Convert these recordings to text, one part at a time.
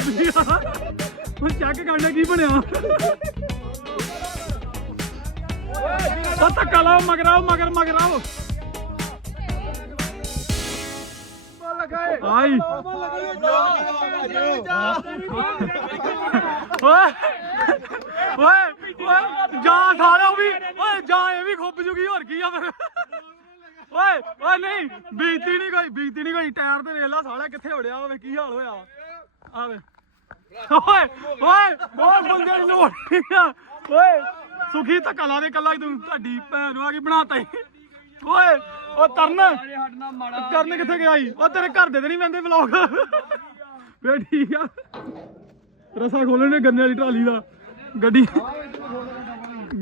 ਖੁੱਬੀ ਆ। ਹੁਣ ਚੈੱਕ ਕਰਨਾ ਕੀ ਬਣਿਆ? ਉਹ ਧੱਕਾ ਲਾਓ ਮਗਰਾਓ ਮਗਰ ਮਗਰਾਓ ਆਈ। ਓਏ ਓਏ ਓਏ ਜਾ ਸਾਰਾ ਵੀ। ਓਏ ਜਾ ਇਹ ਵੀ ਖੁੱਬ ਜੂਗੀ, ਹੋਰ ਕੀ ਆ ਫਿਰ? ਓਏ ਓਏ, ਨਹੀਂ, ਬੀਤੀ ਨਹੀਂ ਕੋਈ, ਬੀਤੀ ਨਹੀਂ ਕੋਈ, ਟਾਇਰ ਤੇ ਵੇਖ ਲਾ ਸਾਲਾ ਕਿੱਥੇ ਉੜਿਆ ਹੋਵੇ ਕੀ ਹਾਲ ਹੋਇਆ? ਆਵੇ। ਓਏ ਓਏ ਓਏ ਬੰਦੇ ਨੂੰ ਲੋੜ ਆ। ਓਏ, ਸੁਖੀ ਤਾਂ ਕਲਾ ਦੇ ਕੱਲਾ ਤੂੰ। ਤੁਹਾਡੀ ਭੈਣ ਨੂੰ ਆ ਕੀ ਬਣਾਤਾ ਈ ਓਏ, ਉਹ ਤਰਨ ਕਰਨ ਕਿੱਥੇ ਗਿਆ ਈ ਉਹ ਤੇਰੇ ਘਰ ਦੇ ਤੇ ਨਹੀਂ ਵੰਦੇ ਵਲੌਗ ਵੇ ਠੀਕ ਆ। ਰਸਾ ਖੋਲਣ ਗੰਨੇ ਵਾਲੀ ਟਰਾਲੀ ਦਾ। ਗੱਡੀ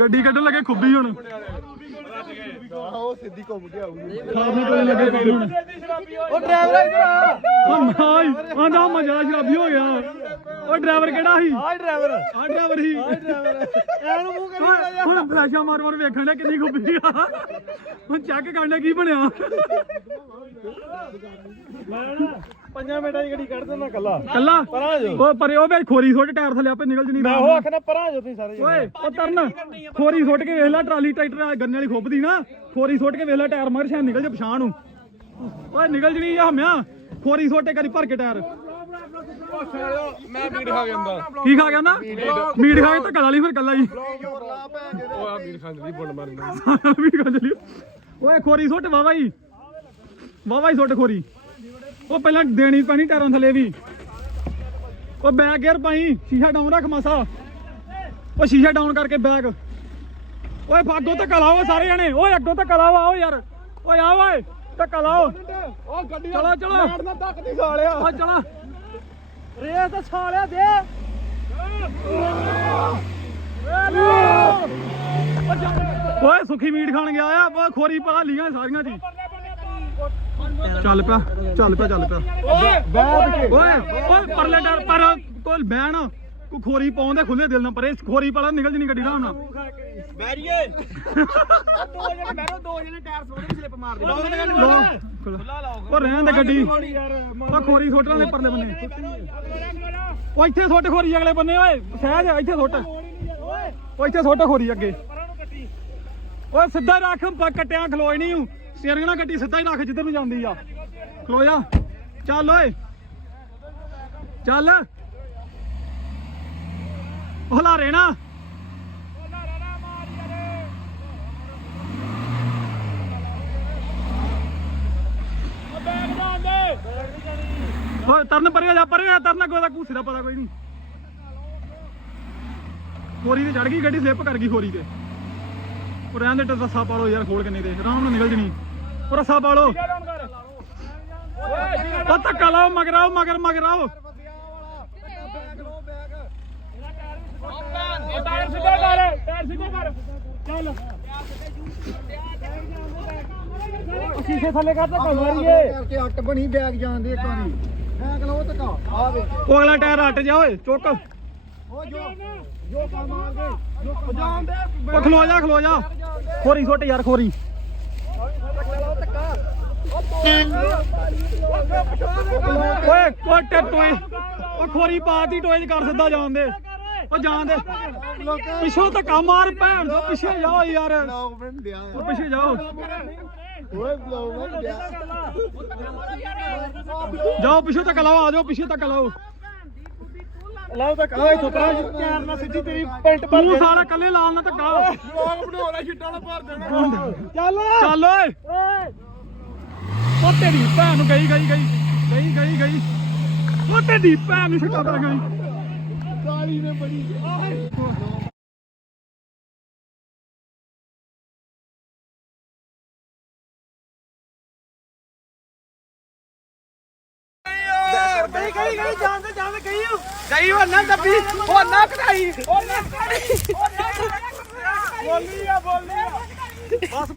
ਗੱਡੀ ਕੱਢਣ ਲੱਗੇ ਖੁੱਬੀ ਹੁਣ। ਉਹ ਸਿੱਧੀ ਘੁੰਮ ਕੇ ਆਊਗੀ। ਖਾਣੇ ਕੋਲ ਲੱਗੇ ਪੈਣ ਹੁਣ। ਉਹ ਡਰਾਈਵਰ ਇਧਰ ਆ। ਉਹ ਮਾਈ ਆਂਦਾ ਮਜ਼ਾ ਸ਼ਰਾਬੀ ਹੋ ਗਿਆ ਉਹ ਡਰਾਈਵਰ ਕਿਹੜਾ ਸੀ? ਆ ਡਰਾਈਵਰ। ਆ ਡਰਾਈਵਰ ਸੀ। ਐਨੂੰ ਮੂੰਹ ਕਰੀ ਓਏ, ਹੁਣ ਫਲੈਸ਼ਾਂ ਮਾਰ ਮਾਰ ਵੇਖਣ ਡਿਆ ਕਿੰਨੀ ਖੁੱਬੀ ਆ। ਹੁਣ ਚੈੱਕ ਕਰਨਾ ਕੀ ਬਣਿਆ। ਪੰਜਾਂ ਮਿੰਟਾਂ ਦੀ ਗੱਡੀ ਕੱਢ ਦਿੰਦਾ ਕੱਲਾ ਕੱਲਾ ਪਰਾਂ ਜੋ। ਉਹ ਪਰੇ ਉਹ ਵੇ ਖੋਰੀ ਸੁੱਟ ਟਾਇਰ ਥੱਲੇ ਆਪੇ ਨਿਕਲ ਜਣੀ ਮੈਂ ਉਹ ਆਖਣਾ ਪਰਾਂ ਜੋ ਤੁਸੀਂ ਸਾਰੇ। ਓਏ ਉਹ ਤਰਨ ਖੋਰੀ ਸੁੱਟ ਕੇ ਵੇਖ ਲੈ ਟਰਾਲੀ ਟਰੈਕਟਰ ਗੰਨੇ ਵਾਲੀ ਖੁੱਬਦੀ ਨਾ ਖੋਰੀ ਸੁੱਟ ਕੇ ਵੇਖ ਲੈ ਟਾਇਰ ਮਗਰ ਸ਼ਾਇਦ ਨਿਕਲ ਜੇ ਪਛਾਣ ਨੂੰ। ਓਏ ਨਿਕਲ ਜਣੀ ਆ ਹਮਿਆ। ਖੋਰੀ ਸੁੱਟ ਕਰੀ ਭਰ ਕੇ ਟਾਇਰ। ਮੈਂ ਮੀਟ ਖਾ ਕੇ ਖਾ ਗਿਆ ਨਾ? ਮੀਟ ਖਾ ਕੇ ਧੱਕਾ ਲਾ ਲਈ ਫਿਰ ਕੱਲਾ ਹੀ। ਉਹ ਆ ਮੀਟ ਖਾਂਦੇ ਦੀ ਬੁੱਲ ਮਾਰਦਾ ਲਈ ਓਏ ਖੋਰੀ ਸੁੱਟ ਵਾਵਾ ਹੀ। ਵਾਵਾ ਹੀ ਸੁੱਟ ਖੋਰੀ। ਉਹ ਪਹਿਲਾਂ ਦੇਣੀ ਪੈਣੀ ਟਾਇਰਾਂ ਥੱਲੇ ਵੀ। ਉਹ ਬੈਕ ਗੇਅਰ ਪਾਈ, ਸ਼ੀਸ਼ਾ ਡਾਊਨ ਰੱਖ ਮਾਸਾ। ਉਹ ਸ਼ੀਸ਼ਾ ਡਾਊਨ ਕਰਕੇ ਬੈਕ ਓਏ ਫਾਗੋ ਧੱਕਾ ਲਾਓ ਸਾਰੇ ਜਣੇ। ਓਏ ਅੱਗੋਂ ਧੱਕਾ ਲਾਓ, ਆਓ ਯਾਰ। ਓਏ ਆ ਓਏ, ਧੱਕਾ ਲਾਓ। ਉਹ ਗੱਡੀ ਚਲੋ ਚਲੋ। ਨਾ ਤੱਕ ਸਾਲਿਆ ਓ ਚਲੋ। ਰੇਸ ਤਾਂ ਸਾਲਿਆ ਦੇ। ਓਏ ਸੁੱਖੀ ਮੀਟ ਖਾਣ ਗਿਆ ਆ। ਖੋਰੀ ਪਾ ਲੀਆਂ ਸਾਰੀਆਂ ਜੀ। ਚੱਲ ਪਿਆ ਚੱਲ ਪਿਆ ਚੱਲ ਪਿਆ। ਓਏ ਬੈਠ ਕੇ। ਓਏ ਓਏ ਪਰਲੇ ਡਰ ਪਰ ਕੋਲ ਬਹਿਣ। ਕੋ ਖੋਰੀ ਪਾਉਂਦੇ ਖੁੱਲੇ ਦਿਲ ਨਾਲ ਪਰੇ ਖੋਰੀ ਪਾਲਾ ਨਿਕਲ ਜਣੀ ਗੱਡੀ ਦਾ ਹੁਣ। ਬੈਰੀਏ। ਦੋ ਜਣੇ ਬੈਠੋ ਦੋ ਜਣੇ ਟਾਇਰ ਸੋੜੇ ਸਲਿੱਪ ਮਾਰ ਦੇ ਲੋ ਉਹ ਰਹਿਣ ਦੇ ਗੱਡੀ। ਉਹ ਖੋਰੀ ਸੁੱਟ ਦੇ ਪਰਲੇ ਬੰਨੇ। ਉਹ ਇੱਥੇ ਸੁੱਟ ਖੋਰੀ ਅਗਲੇ ਬੰਨੇ ਓਏ ਸਹਿਜ ਇੱਥੇ ਸੁੱਟ। ਉਹ ਇੱਥੇ ਸੁੱਟ ਖੋਰੀ ਅੱਗੇ। ਓਏ ਸਿੱਧਾ ਰੱਖ ਕੱਟਿਆਂ ਖਲੋਏ ਨਹੀਂ ਹੂੰ। ਸਟੀਅਰਿੰਗ ਨਾਲ ਗੱਡੀ ਸਿੱਧਾ ਹੀ ਰੱਖ, ਜਿੱਧਰ ਨੂੰ ਜਾਂਦੀ ਆ। ਖਲੋ ਜਾ। ਚੱਲ ਓਏ। ਚੱਲ। ਉਹ ਹਲਾਰੇ ਨਾ ਓਏ, ਤਰਨ ਪਰੇ ਜਾ ਪਰੇ ਜਾ, ਤਰਨ ਕੋਈ ਦਾ ਘੂਸੇ ਦਾ ਪਤਾ ਕੋਈ ਨਹੀਂ। ਖੋਰੀ ਤੇ ਚੜ ਗਈ, ਗੱਡੀ ਸਲਿੱਪ ਕਰ ਗਈ ਖੋਰੀ ਤੇ। ਉਹ ਰਹਿਣ ਦੇ ਟ- ਰੱਸਾ ਪਾ ਲਓ ਯਾਰ, ਖੋਲ ਕੇ ਨਹੀਂ ਤੇ ਆਰਾਮ ਨਾਲ ਨਿਕਲ ਜਣੀ। ਰੱਸਾ ਪਾ ਉਹ ਧੱਕਾ ਲਾਓ ਮਗਰਾਓ ਮਗਰ ਮਗਰਾਓ ਟਾਇਰ ਸਿੱਧਾ ਕਰ ਟਾਇਰ ਸਿੱਧਾ ਕਰ ਚੱਲ ਸ਼ੀਸ਼ੇ ਥੱਲੇ ਕਰ ਧੱਕਾ ਮਾਰੀਏ। ਕਰਕੇ ਅੱਟ ਬਣੀ ਬੈਗ ਜਾਂਦੇ ਇੱਕ ਵਾਰੀ ਬੈਗ ਲਓ ਧੱਕਾ ਆ ਵੇ ਉਹ ਅਗਲਾ ਟਾਇਰ ਹਟ ਜਾ, ਓਏ, ਚੁੱਕ। ਉਹ ਜੋ ਜੋ ਕੰਮ ਜੋ ਜਾਂਦੇ ਉਹ ਖਲੋ ਜਾ ਖਲੋ ਜਾ। ਖੋਰੀ, ਛੋਟੇ ਯਾਰ, ਖੋਰੀ। ਓਏ ਕੋਟੇ ਟੋਏ ਉਹ ਖੋਰੀ ਪਾਤੀ ਟੋਏ ਚ ਕਰ ਸਿੱਧਾ ਜਾਣ ਦੇ। ਉਹ ਜਾਣ ਦੇ। ਪਿੱਛੋਂ ਧੱਕਾ ਮਾਰ ਭੈਣ ਤੋਂ ਪਿੱਛੇ ਜਾਓ ਯਾਰ। ਬਲੌਗ ਬਣ ਦਿਆ ਉਹ ਪਿੱਛੇ ਜਾਓ। ਓਏ ਬਲੌਗ ਬਣ ਦਿਆ ਜਾਓ ਪਿੱਛੇ ਧੱਕਾ ਲਾਓ ਆ ਜਾਓ ਪਿੱਛੇ ਧੱਕਾ ਲਾਓ। ਲਾਓ ਤਾਂ ਕਾਹ ਇਥੋਂ ਪਰਾਂ ਟਾਇਰ ਨਾਲ ਸਿੱਧੀ ਤੇਰੀ ਪੈਂਟ ਪਰ ਤੂੰ ਸਾਲਾ ਕੱਲੇ ਲਾਲ ਨਾ ਧੱਕਾ। ਬਲੌਗ ਬਣਾਉਣਾ ਛਿੱਟਾਂ ਨਾਲ ਭਰ ਦੇਣਾ। ਚੱਲ। ਚੱਲ ਓਏ। ਓਏ। ਉਹ ਤੇਰੀ ਭੈਣ ਨੂੰ ਗਈ ਗਈ ਗਈ ਗਈ ਗਈ ਗਈ। ਉਹ ਤੇਰੀ ਭੈਣ ਨੂੰ ਛੱਟਾ ਪੈ ਗਈ। ਕਾਲੀ ਨੇ ਬੜੀ। ਗਈ ਗਈ ਗਈ ਜਾਂਦੇ ਜਾਂਦੇ ਗਈ ਗਈ ਉਹ ਨਾ ਦੱਬੀ ਉਹ ਨਾ ਕਢਾਈ। ਉਹ ਨਾ ਕਢਾਈ। ਬੋਲੀ ਆ ਬੋਲੀ ਆ।